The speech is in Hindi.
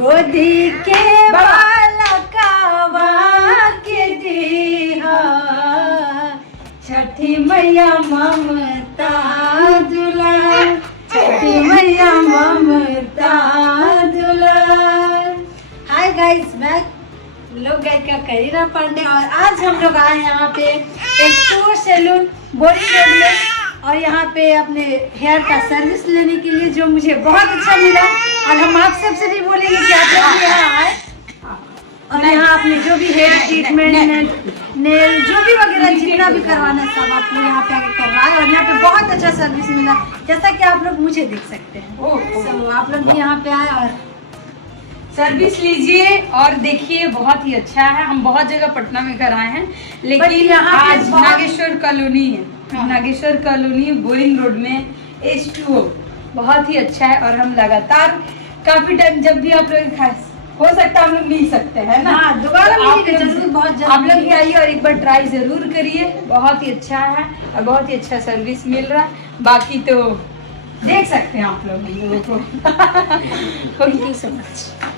गोदी के बालकावा के दीहा छठी मैया ममता दुलार, छठी मैया ममता दुलार। हाय गाइस, मैं लोग गायिका करीना पांडे और आज हम लोग आए यहाँ पे एक टूर सैलून बोरिंग रोड में और यहाँ पे अपने हेयर का सर्विस लेने के लिए, जो मुझे बहुत अच्छा मिला। और हम आप सबसे भी बोलेंगे कि आप लोग भी यहाँ आए और यहाँ अपने जो भी हेयर ट्रीटमेंट, नेल, जो भी वगैरह जितना भी करवाना है सब आप लोग यहाँ पे आके करवाए। और यहाँ पे बहुत अच्छा सर्विस मिला, जैसा कि आप लोग मुझे देख सकते हैं। तो आप लोग भी यहाँ पे आए और सर्विस लीजिए और देखिए, बहुत ही अच्छा है। हम बहुत जगह पटना में कराए हैं, लेकिन यहाँ आज नागेश्वर कॉलोनी है, नागेश्वर कॉलोनी बोरिंग रोड में H2O बहुत ही अच्छा है। और हम लगातार काफी टाइम, जब भी आप लोग हो सकता है हम लोग मिल सकते हैं ना, दोबारा मिलेंगे जरूर, बहुत जल्द आप लोग भी आइए और एक बार ट्राई जरूर करिए। बहुत ही अच्छा है और बहुत ही अच्छा सर्विस मिल रहा है। बाकी तो देख सकते हैं आप लोग। Thank you so much.